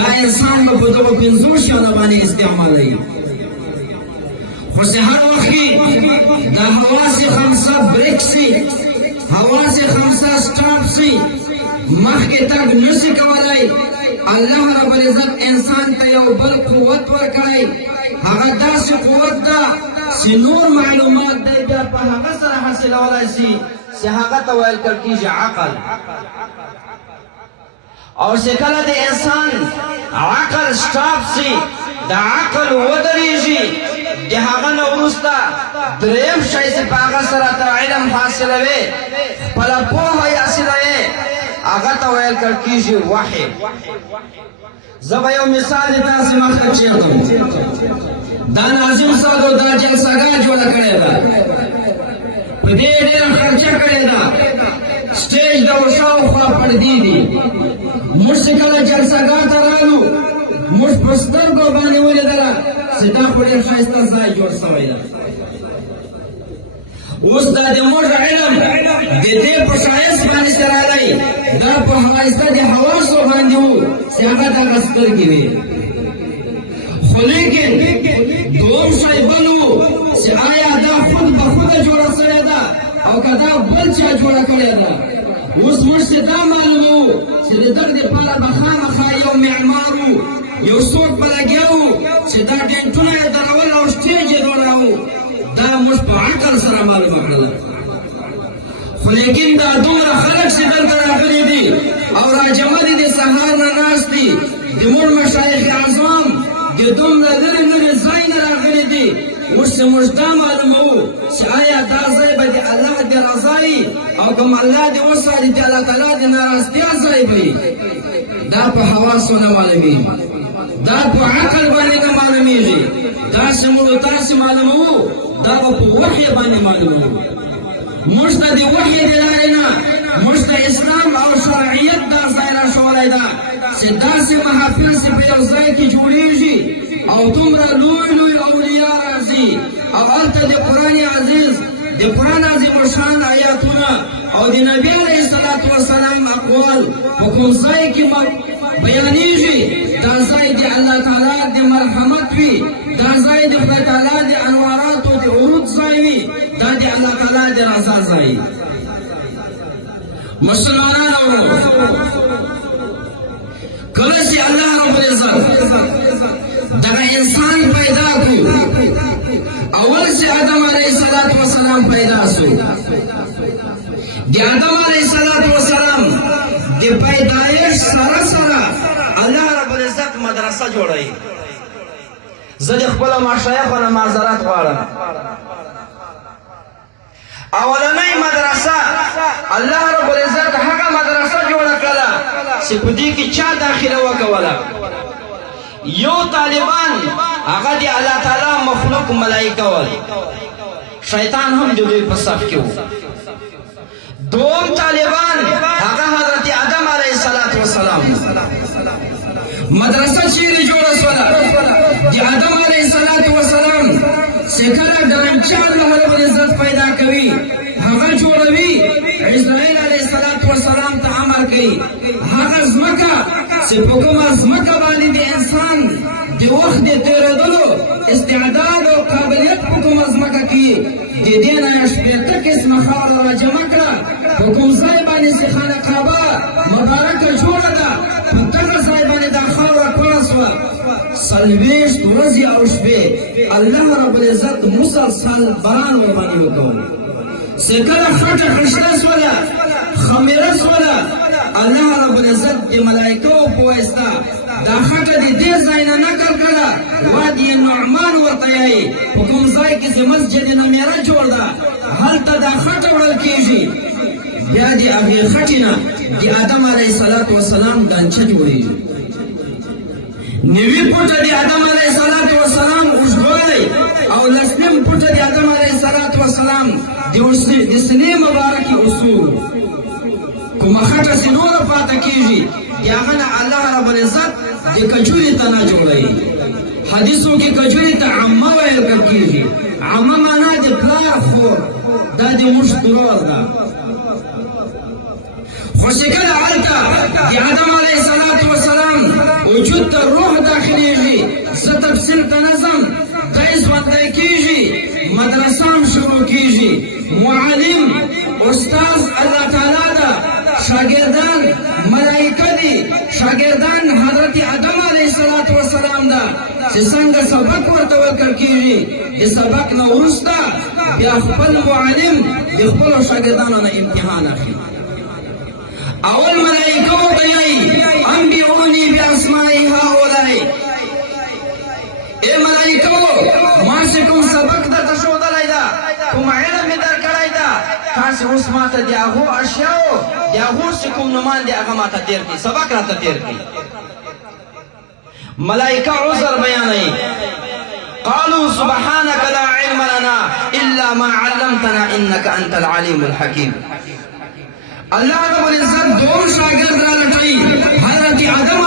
دا انسان به په دغو پنځو شیانو باندې استعمالوي. خو چې هر وخت کې د حواس خمسه بریک سي، حواس خمسه سټاپ سي، مخکې تګ نشي کولی. الله رب العزت انسان ته یو بل قوت ورکړی، هغه داسې قوت ده چې نور معلومات دی بیا په هغه سره حاصلولی شي چې هغه ته ویل کېږي عقل. او چې کله د انسان عقل سټاپ شي، د عقل ودرېږي، د هغه نه وروسته درېیم شی چې په هغه سره ته علم حاصلوې، خپله پوهه یې حاصلوې، هغه ته ویل کېږي وحی. زه به یو مثال د تاسې مخته کېږدم. دا ناظم صاحب دا جلسهګاه جوړه کړې ده، په دې ډېره خرچه کړې ده، سټیج د شاوخوا پردې دي. موږ چې کله جلسهګاه ته رالو، موږ په سترګو باندې ولیدله چې دا خو ډېر ښایسته ځای جوړ شوی ده. اوس دا د موږ علم د دې په ښایست باندې چې راغلی، دا په ښایسته د حواسو باندې و چې هغه دغه سترګې وې. خو لیکن دوم شی بل و چې آیا دا خود به خوده جوړه شوې ده او که دا بل چا جوړه کړې ده. اوس موږ چې دا معلوموو چې د دغه دپاره به خامخا یو معمار و، یو څوک به لګیا و چې دا ډینټونه یې درول او سټیج یې جوړاوه. دا موږ په عقل سره معلومه کړله. خو لیکن دا دومره خلک چې دلته راغلي دي او راجمع دي، د سهار نه ناست دي، د موږ مشایخ اعظام د دومره لرې لرې ځای نه راغلي دي. اوس چې موږ دا معلوموو چې آیا دا ځای به د الله د رضا وي او کوم الله دې وساتي د الله تعالی د ناراضتیا ځای به وي، دا په حواسو نه معلومېږي، دا په عقل باندې نه معلومېږي. دا چې موږ تاسې معلوموو دا به په وحی باندې معلوموو. موږ ته د وحی د لارې نه موږ ته اسلام او شرعیت دا ځای راښولی ده چې داسې محافل چې په یو ځای کې جوړېږي او دومره لوی لوی اولیا راځي او هلته د قرآن عزیز، د قرآن عظیم الشان آیاتونه او د نبي علیه الصلاة والسلام اقوال په کوم ځای کې بیانېږي. دا ځای د الله تعالی د مرحمت وي، دا ځای د خدای تعالی د انواراتو د عروج ځای وي، دا د الله تعالی د رضا ځای. مسلمانانو، کله چې الله رب العزت دغه انسان پیدا کړو، اول چې آدم علیه السلام پیدا شو، د آدم علیه السلام د پیدایش سره سره الله رب العزت مدرسه جوړوي. زه د خپلو مشایخو نه معذرت غواړم. اولنۍ مدرسه الله رب العزت هغه مدرسه جوړه کړله چې په دې کې چا داخله وکوله. یو طالبان هغه د الله تعالی مخلوق ملائکه ول، شیطان هم د دوی په صف کې و. دوم طالبان هغه حضرت آدم علیه السلام. مدرسه چیرې جوړه شوله؟ د آدم علیه السلام چې کله ډرنچه الله رب العزت پیدا کوي، هغه جوړوي، اسرائیل علیه السلام ته امر کوي هغه ځمکه چې په کومه ځمکه باندې د انسان د وخت د تېرېدلو استعداد او قابلیت په کومه ځمکه کې د دې نه شپېته قسمه خاوره راجمع کړه. په کوم ځای باندې چې خانه کعبه مبارکه جوړه ده، په دغه ځای باندې دا خاوره کړه شوه. 40 ورځې او شپې الله رب العزت مسلسل باران ورباندې وکړ. چې کله خټه خشته شوله، خمیره شوله، الله رب العزت د ملائکو په واسطه دا خټه د دې ځای نه نقل کړه، وادي نعمان ورته یایي، په کوم ځای کې چې مسجد نمیره جوړ ده هلته دا خټه وړل کېږي. بیا د هغې خټې نه د آدم علیه السلام ډانچه جوړېږي. 90 فوټه د آدم علیه السلام اوږدوالی او 10 فوټه د آدم علیه السلام د سینې مبارکې اصول. کومه خټه چې نوره پاته کېږي د هغه نه الله رب العزت د کجورې تنه جوړوي. حدیثو کې کجورې ته عمه ویل کېږي. عمه معنا د پلار خور، دا د موږ ضرور ده. خو چې کله هلته د آدم علیه السلام وجود ته بعض الله تعالی دا شاگردان ملائکه دي شاگردان حضرت آدم علیه السلام دا چې څنګه سبق ورته ورکړل کیږي د سبق نه وروسته بیا خپل معلم د خپلو شاګردانو نه امتحان اخلي اول ملائکه ورته وایي انبئوني باسماء هؤلاء اے ملائکه ما چې کوم سبق درته ښودلی ده کوم علم مې درکړی ده تاسې اوس ماته د هغو اشیاو د هغو چې کوم نومان دي هغه ماته تېر کړي سبق راته تېر کړي ملائکه عذر بیانوي قالوا سبحانك لا علم لنا الا ما علمتنا انك انت العليم الحكيم الله رب العزت دوم شاگرد را لټوي حضرت آدم